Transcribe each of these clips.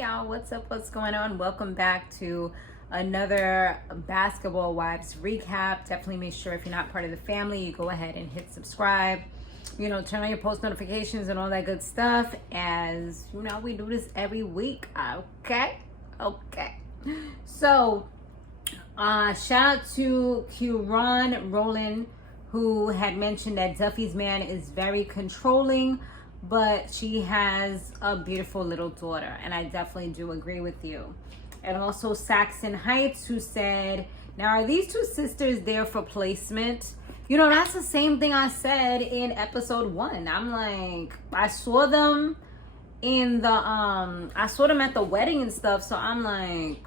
y'all, what's up, what's going on? Welcome back to another Basketball Wives recap. Definitely make sure if you're not part of the family, you go ahead and hit subscribe, turn on your post notifications and all that good stuff, as we do this every week. Okay so shout out to Ron Rowland, who had mentioned that Duffy's man is very controlling, but she has a beautiful little daughter, and I definitely do agree with you. And also Saxon Heights, who said, now are these two sisters there for placement? That's the same thing I said in episode 1. I'm like, I saw them in the I saw them at the wedding and stuff, so I'm like,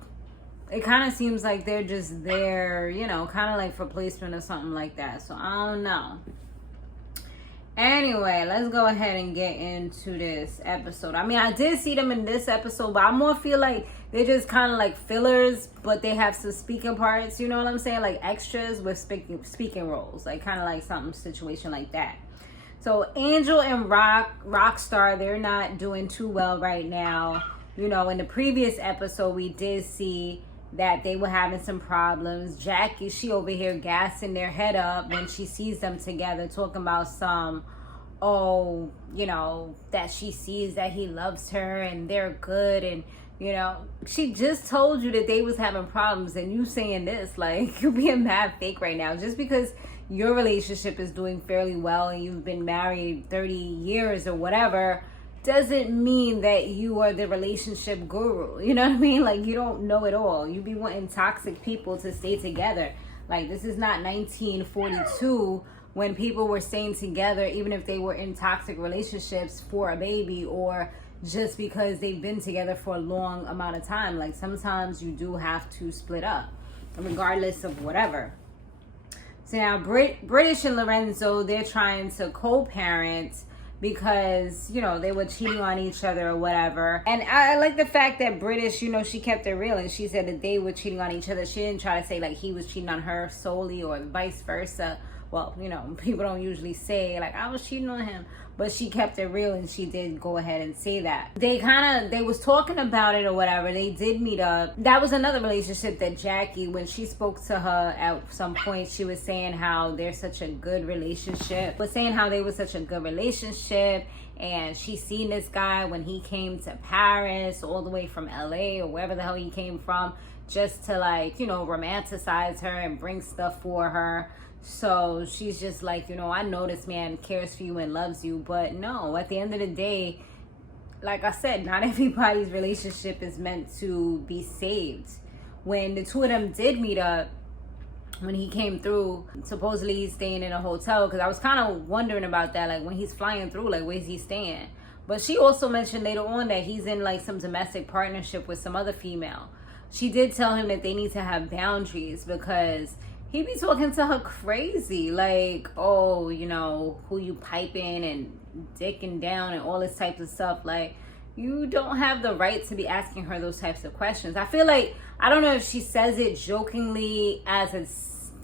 it kind of seems like they're just there, kind of like for placement or something like that. So I don't know. Anyway, let's go ahead and get into this episode. I mean, I did see them in this episode, but I more feel like they're just kind of like fillers, but they have some speaking parts, you know what I'm saying? Like extras with speaking roles, like kind of like some situation like that. So Angel and Rockstar, they're not doing too well right now. In the previous episode, we did see that they were having some problems. Jackie, she over here gassing their head up when she sees them together, talking about some, that she sees that he loves her and they're good. And, she just told you that they was having problems, and you saying this, like, you're being mad fake right now. Just because your relationship is doing fairly well and you've been married 30 years or whatever, doesn't mean that you are the relationship guru. You know what I mean? Like, you don't know it all. You be wanting toxic people to stay together. Like, this is not 1942 when people were staying together even if they were in toxic relationships for a baby, or just because they've been together for a long amount of time. Like, sometimes you do have to split up regardless of whatever. So now British and Lorenzo, they're trying to co-parent because, they were cheating on each other or whatever. And I like the fact that British, she kept it real, and she said that they were cheating on each other. She didn't try to say like he was cheating on her solely or vice versa. Well, people don't usually say like I was cheating on him, but she kept it real, and she did go ahead and say that. They was talking about it or whatever. They did meet up. That was another relationship that Jackie, when she spoke to her at some point, she was saying how they're such a good relationship. Was saying how they were such a good relationship, and she seen this guy when he came to Paris, all the way from LA or wherever the hell he came from, just to like, romanticize her and bring stuff for her. So she's just like, I know this man cares for you and loves you, but no, at the end of the day, like I said, not everybody's relationship is meant to be saved. When the two of them did meet up, when he came through, supposedly he's staying in a hotel, because I was kind of wondering about that, like when he's flying through, like where's he staying? But she also mentioned later on that he's in like some domestic partnership with some other female. She did tell him that they need to have boundaries, because he be talking to her crazy, like, who you piping and dicking down and all this type of stuff. Like, you don't have the right to be asking her those types of questions. I feel like, I don't know if she says it jokingly as a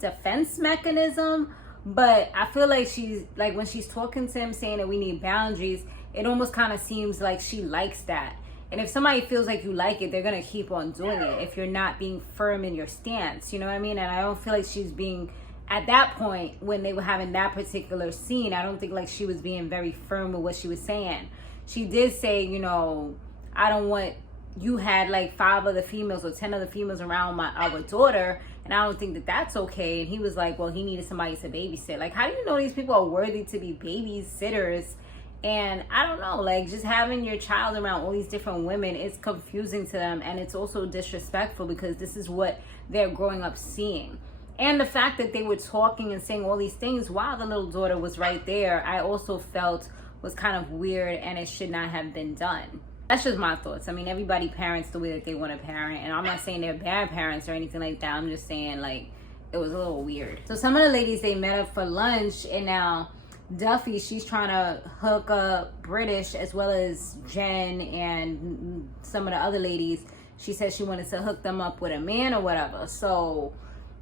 defense mechanism, but I feel like she's, like, when she's talking to him saying that we need boundaries, it almost kind of seems like she likes that. And if somebody feels like you like it, they're going to keep on doing it if you're not being firm in your stance. You know what I mean? And I don't feel like she's being, at that point, when they were having that particular scene, I don't think like she was being very firm with what she was saying. She did say, I don't want, you had like 5 other females or 10 other females around our daughter, and I don't think that that's okay. And he was like, well, he needed somebody to babysit. Like, how do you know these people are worthy to be babysitters? And I don't know, like, just having your child around all these different women is confusing to them, and it's also disrespectful because this is what they're growing up seeing. And the fact that they were talking and saying all these things while the little daughter was right there, I also felt was kind of weird, and it should not have been done. That's just my thoughts. I mean, everybody parents the way that they want to parent, and I'm not saying they're bad parents or anything like that. I'm just saying, like, it was a little weird. So some of the ladies, they met up for lunch, and now Duffy, she's trying to hook up British as well as Jen and some of the other ladies. She said she wanted to hook them up with a man or whatever. So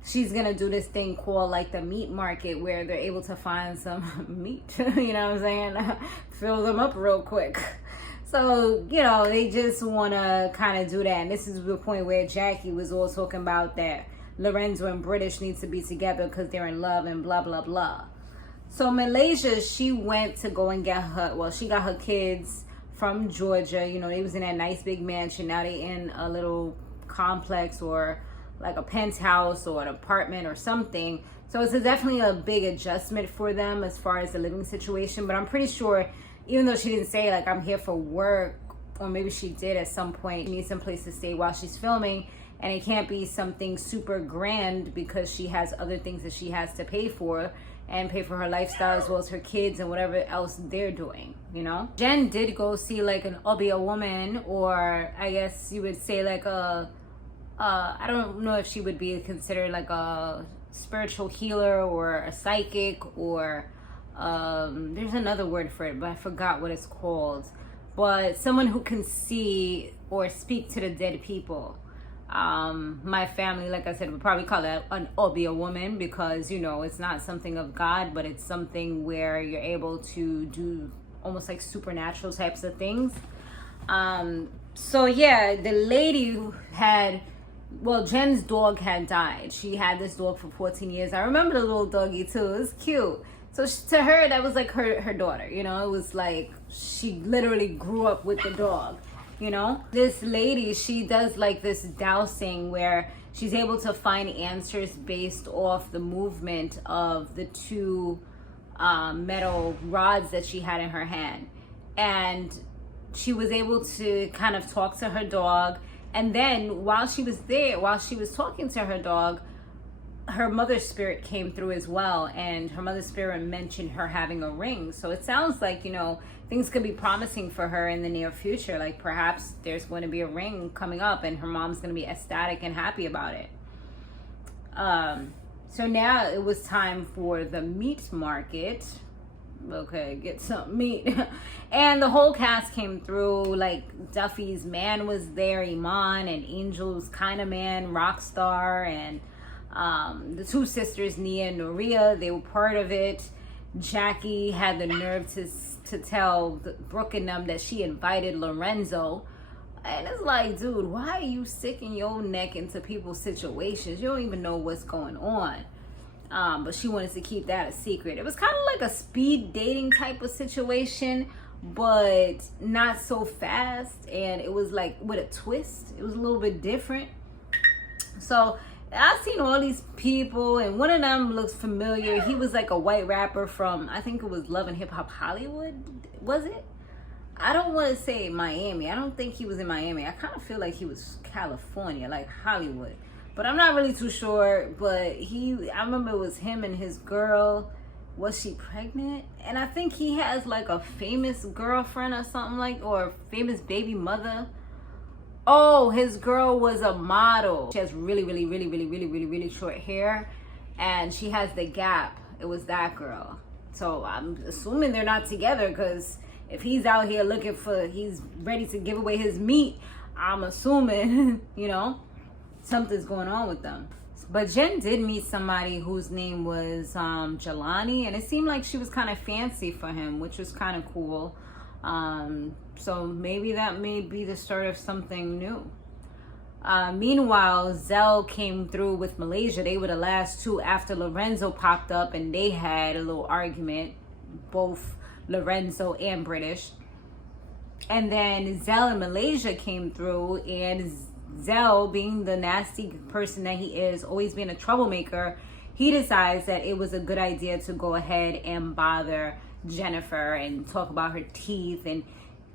she's gonna do this thing called like the meat market, where they're able to find some meat, you know what I'm saying? Fill them up real quick. So, you know, they just want to kind of do that. And this is the point where Jackie was all talking about that Lorenzo and British needs to be together because they're in love and blah, blah, blah. So Malaysia, she went to go and get her, well, she got her kids from Georgia. You know, they was in that nice big mansion. Now they in a little complex or like a penthouse or an apartment or something. So it's definitely a big adjustment for them as far as the living situation. But I'm pretty sure, even though she didn't say like I'm here for work, or maybe she did at some point, she needs some place to stay while she's filming, and it can't be something super grand because she has other things that she has to pay for, and pay for her lifestyle as well as her kids and whatever else they're doing, you know? Jen did go see like an Obia woman, or I guess you would say like a, I don't know if she would be considered like a spiritual healer or a psychic, or there's another word for it, but I forgot what it's called. But someone who can see or speak to the dead people. My family, like I said, would probably call it an Obia woman because, you know, it's not something of God, but it's something where you're able to do almost like supernatural types of things. So yeah, the lady who had, well, Jen's dog had died. She had this dog for 14 years. I remember the little doggy too. It was cute. So to her, that was like her daughter, you know. It was like she literally grew up with the dog. You know, this lady, she does like this dowsing where she's able to find answers based off the movement of the two metal rods that she had in her hand. And she was able to kind of talk to her dog. And then while she was there, while she was talking to her dog, her mother's spirit came through as well. And her mother's spirit mentioned her having a ring. So it sounds like, you know, things could be promising for her in the near future. Like perhaps there's going to be a ring coming up and her mom's going to be ecstatic and happy about it. So now it was time for the meat market. Okay, get some meat. And the whole cast came through. Like Duffy's man was there, Iman, and Angel's kind of man, Rockstar, and the two sisters, Nia and Noria, they were part of it. Jackie had the nerve to tell Brooke and them that she invited Lorenzo. And it's like, dude, why are you sticking your neck into people's situations? You don't even know what's going on. But she wanted to keep that a secret. It was kind of like a speed dating type of situation, but not so fast. And it was like with a twist. It was a little bit different. So I've seen all these people, and one of them looks familiar. He was like a white rapper from, I think it was Love and Hip Hop Hollywood, was it? I don't want to say Miami. I don't think he was in Miami. I kind of feel like he was California, like Hollywood. But I'm not really too sure. But I remember it was him and his girl. Was she pregnant? And I think he has like a famous girlfriend or something like, or a famous baby mother. Oh, his girl was a model. She has really short hair, and she has the gap. It was that girl. So I'm assuming they're not together, because if he's out here looking for, he's ready to give away his meat, I'm assuming, you know, something's going on with them. But Jen did meet somebody whose name was Jelani, and it seemed like she was kind of fancy for him, which was kind of cool. So maybe that may be the start of something new. Meanwhile, Zell came through with Malaysia. They were the last two after Lorenzo popped up, and they had a little argument, both Lorenzo and British. And then Zell and Malaysia came through, and Zell, being the nasty person that he is, always being a troublemaker, he decides that it was a good idea to go ahead and bother Jennifer and talk about her teeth and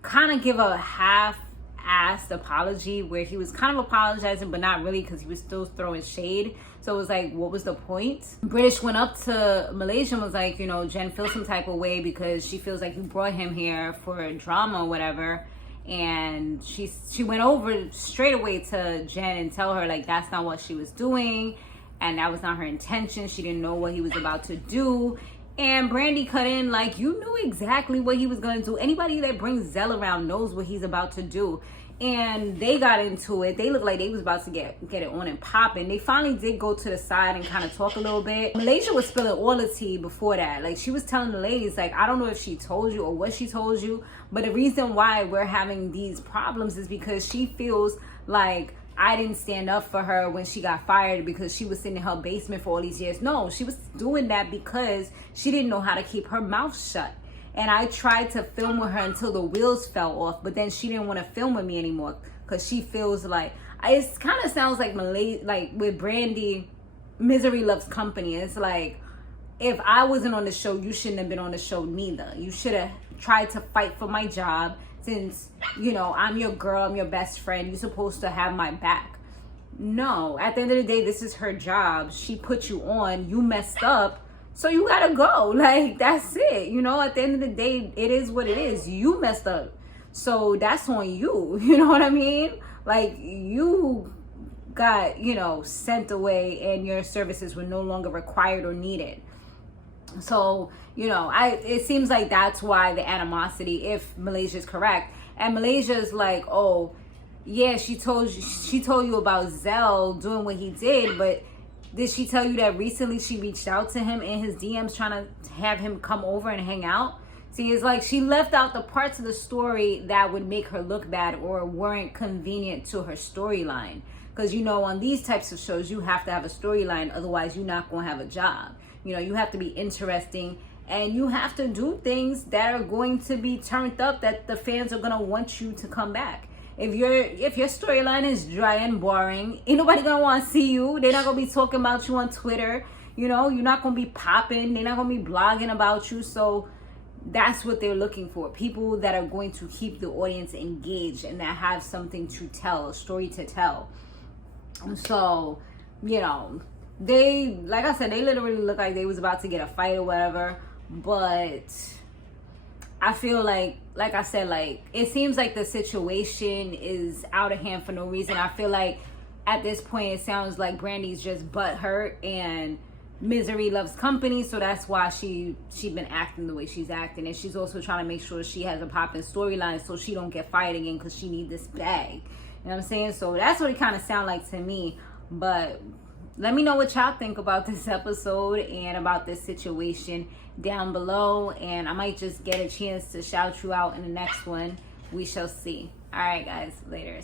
kind of give a half-assed apology where he was kind of apologizing but not really, because he was still throwing shade. So it was like, what was the point? British went up to Malaysia and was like, you know, Jen feels some type of way because she feels like you brought him here for drama or whatever. And she went over straight away to Jen and tell her like that's not what she was doing and that was not her intention. She didn't know what he was about to do. And Brandy cut in like, you knew exactly what he was going to do. Anybody that brings Zell around knows what he's about to do. and they got into it. They looked like they was about to get it on and popping. They finally did go to the side and kind of talk a little bit. Malaysia was spilling all the tea before that. Like, she was telling the ladies, like, I don't know if she told you or what she told you, but the reason why we're having these problems is because she feels like I didn't stand up for her when she got fired because she was sitting in her basement for all these years. No, she was doing that because she didn't know how to keep her mouth shut. And I tried to film with her until the wheels fell off, but then she didn't want to film with me anymore because she feels like, it kind of sounds like like with Brandy, misery loves company. It's like, if I wasn't on the show, you shouldn't have been on the show neither. You should have tried to fight for my job since, you know, I'm your girl, I'm your best friend. You're supposed to have my back. No, at the end of the day, this is her job. She put you on, you messed up. So you gotta go. Like, that's it. You know, at the end of the day, it is what it is. You messed up. So that's on you. You know what I mean? Like, you got, you know, sent away and your services were no longer required or needed. So, you know, it seems like that's why the animosity, if Malaysia's correct. And Malaysia's like, oh, yeah, she told you about Zell doing what he did, but did she tell you that recently she reached out to him in his DMs trying to have him come over and hang out? See, it's like she left out the parts of the story that would make her look bad or weren't convenient to her storyline. Because, you know, on these types of shows, you have to have a storyline. Otherwise, you're not going to have a job. You know, you have to be interesting and you have to do things that are going to be turned up that the fans are going to want you to come back. If your storyline is dry and boring, ain't nobody gonna want to see you. They're not gonna be talking about you on Twitter. You know, you're not gonna be popping. They're not gonna be blogging about you. So that's what they're looking for. People that are going to keep the audience engaged and that have something to tell, a story to tell. So, you know, they, like I said, they literally look like they was about to get a fight or whatever. But I feel like I said, like, it seems like the situation is out of hand for no reason. I feel like at this point, it sounds like Brandy's just butthurt and misery loves company. So that's why she's been acting the way she's acting. And she's also trying to make sure she has a popping storyline so she don't get fired again because she needs this bag. You know what I'm saying? So that's what it kind of sounds like to me. But let me know what y'all think about this episode and about this situation down below, and I might just get a chance to shout you out in the next one. We shall see. All right, guys, later.